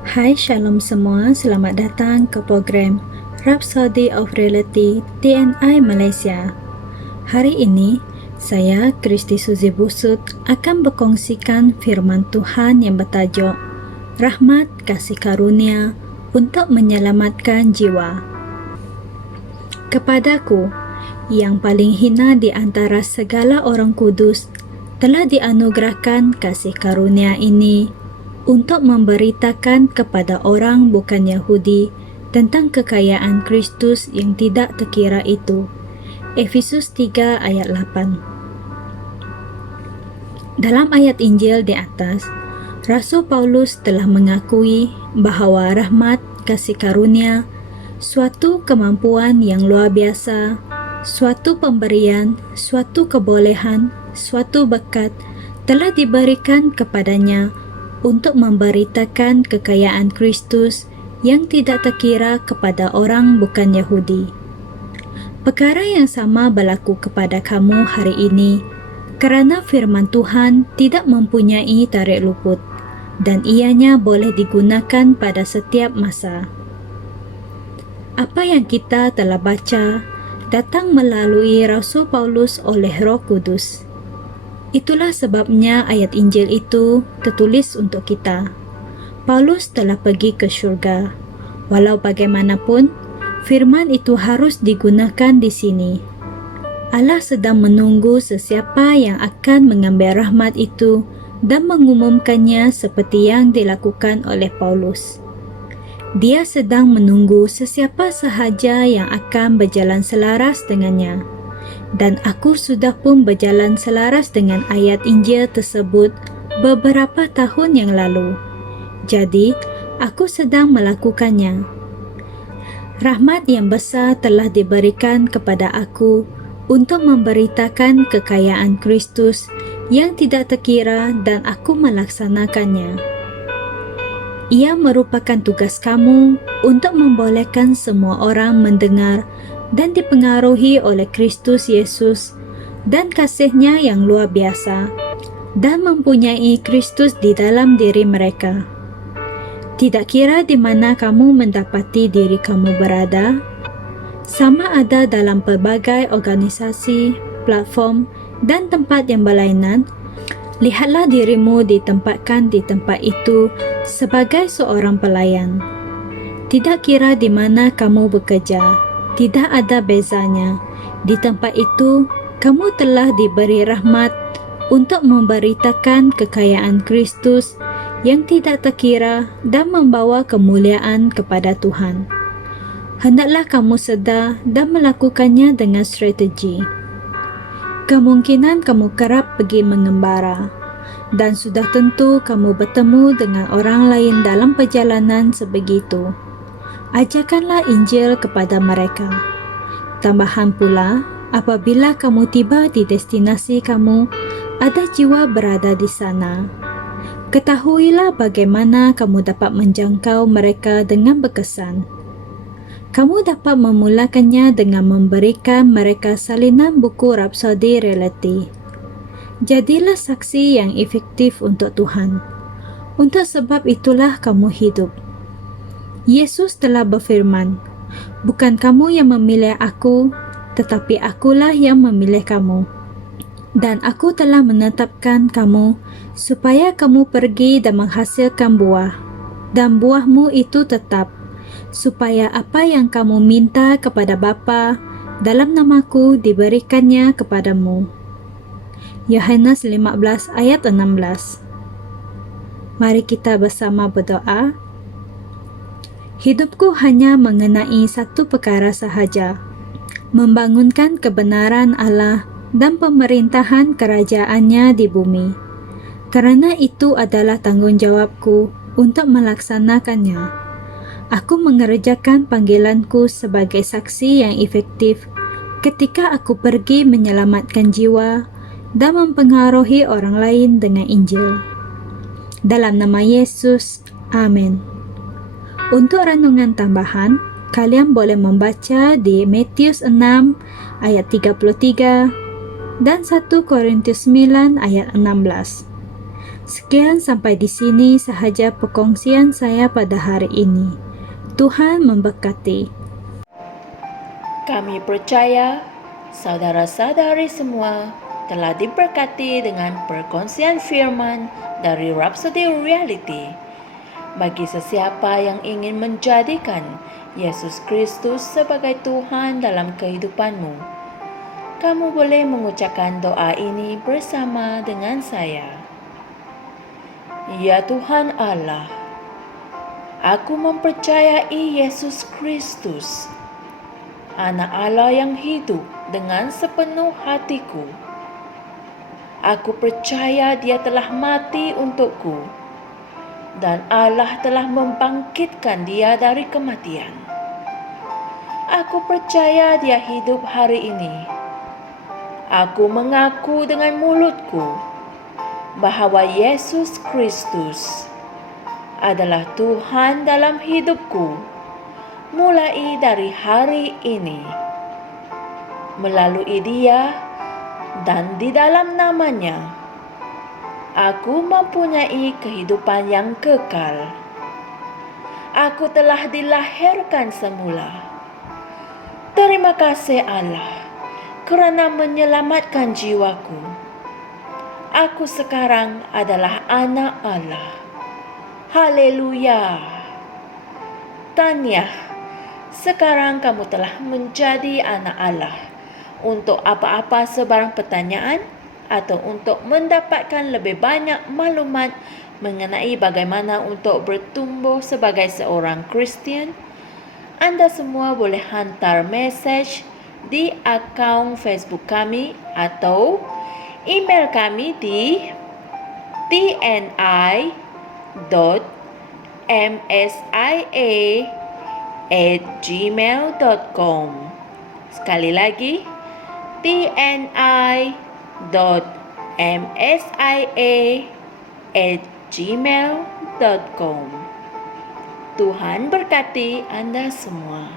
Hai Shalom semua, selamat datang ke program Rhapsody of Reality TNI Malaysia. Hari ini, saya Kristi Suzy Busut akan berkongsikan firman Tuhan yang bertajuk Rahmat Kasih Karunia untuk Menyelamatkan Jiwa. Kepadaku, yang paling hina di antara segala orang kudus, telah dianugerahkan kasih karunia ini untuk memberitakan kepada orang bukan Yahudi tentang kekayaan Kristus yang tidak terkira itu. Efesus 3 ayat 8. Dalam ayat Injil di atas, Rasul Paulus telah mengakui bahawa rahmat kasih karunia, suatu kemampuan yang luar biasa, suatu pemberian, suatu kebolehan, suatu berkat telah diberikan kepadanya untuk memberitakan kekayaan Kristus yang tidak terkira kepada orang bukan Yahudi. Perkara yang sama berlaku kepada kamu hari ini kerana firman Tuhan tidak mempunyai tarik luput dan ianya boleh digunakan pada setiap masa. Apa yang kita telah baca datang melalui Rasul Paulus oleh Roh Kudus. Itulah sebabnya ayat Injil itu tertulis untuk kita. Paulus telah pergi ke syurga. Walau bagaimanapun, firman itu harus digunakan di sini. Allah sedang menunggu sesiapa yang akan mengambil rahmat itu dan mengumumkannya seperti yang dilakukan oleh Paulus. Dia sedang menunggu sesiapa sahaja yang akan berjalan selaras dengannya. Dan aku sudah pun berjalan selaras dengan ayat Injil tersebut beberapa tahun yang lalu. Jadi, aku sedang melakukannya. Rahmat yang besar telah diberikan kepada aku untuk memberitakan kekayaan Kristus yang tidak terkira dan aku melaksanakannya. Ia merupakan tugas kamu untuk membolehkan semua orang mendengar dan dipengaruhi oleh Kristus Yesus dan kasih-Nya yang luar biasa dan mempunyai Kristus di dalam diri mereka. Tidak kira di mana kamu mendapati diri kamu berada, sama ada dalam pelbagai organisasi, platform dan tempat yang berlainan, lihatlah dirimu ditempatkan di tempat itu sebagai seorang pelayan. Tidak kira di mana kamu bekerja, tidak ada bezanya. Di tempat itu, kamu telah diberi rahmat untuk memberitakan kekayaan Kristus yang tidak terkira dan membawa kemuliaan kepada Tuhan. Hendaklah kamu sedar dan melakukannya dengan strategi. Kemungkinan kamu kerap pergi mengembara dan sudah tentu kamu bertemu dengan orang lain dalam perjalanan sebegitu. Ajarkanlah Injil kepada mereka. Tambahan pula, apabila kamu tiba di destinasi kamu, ada jiwa berada di sana. Ketahuilah bagaimana kamu dapat menjangkau mereka dengan berkesan. Kamu dapat memulakannya dengan memberikan mereka salinan buku Rhapsody Reality. Jadilah saksi yang efektif untuk Tuhan. Untuk sebab itulah kamu hidup. Yesus telah berfirman, "Bukan kamu yang memilih aku, tetapi akulah yang memilih kamu. Dan aku telah menetapkan kamu supaya kamu pergi dan menghasilkan buah, dan buahmu itu tetap, supaya apa yang kamu minta kepada Bapa dalam namaku diberikannya kepadamu." Yohanes 15 ayat 16. Mari kita bersama berdoa. Hidupku hanya mengenai satu perkara sahaja, membangunkan kebenaran Allah dan pemerintahan kerajaan-Nya di bumi. Kerana itu adalah tanggungjawabku untuk melaksanakannya. Aku mengerjakan panggilanku sebagai saksi yang efektif ketika aku pergi menyelamatkan jiwa dan mempengaruhi orang lain dengan Injil. Dalam nama Yesus, amin. Untuk renungan tambahan, kalian boleh membaca di Matius 6 ayat 33 dan 1 Korintus 9 ayat 16. Sekian sampai di sini sahaja perkongsian saya pada hari ini. Tuhan memberkati. Kami percaya saudara-saudari semua telah diberkati dengan perkongsian firman dari Rhapsody Reality. Bagi sesiapa yang ingin menjadikan Yesus Kristus sebagai Tuhan dalam kehidupanmu, kamu boleh mengucapkan doa ini bersama dengan saya. Ya Tuhan Allah, aku mempercayai Yesus Kristus, Anak Allah yang hidup dengan sepenuh hatiku. Aku percaya Dia telah mati untukku dan Allah telah membangkitkan Dia dari kematian. Aku percaya Dia hidup hari ini. Aku mengaku dengan mulutku bahwa Yesus Kristus adalah Tuhan dalam hidupku mulai dari hari ini. Melalui Dia dan di dalam nama-Nya, aku mempunyai kehidupan yang kekal. Aku telah dilahirkan semula. Terima kasih Allah kerana menyelamatkan jiwaku. Aku sekarang adalah anak Allah. Haleluya. Tahniah, sekarang kamu telah menjadi anak Allah. Untuk apa-apa sebarang pertanyaan atau untuk mendapatkan lebih banyak maklumat mengenai bagaimana untuk bertumbuh sebagai seorang Kristian, Anda semua boleh hantar mesej di akaun Facebook kami atau email kami di tni.msia@gmail.com. Sekali lagi, tni.msia@gmail.com. Tuhan berkati Anda semua.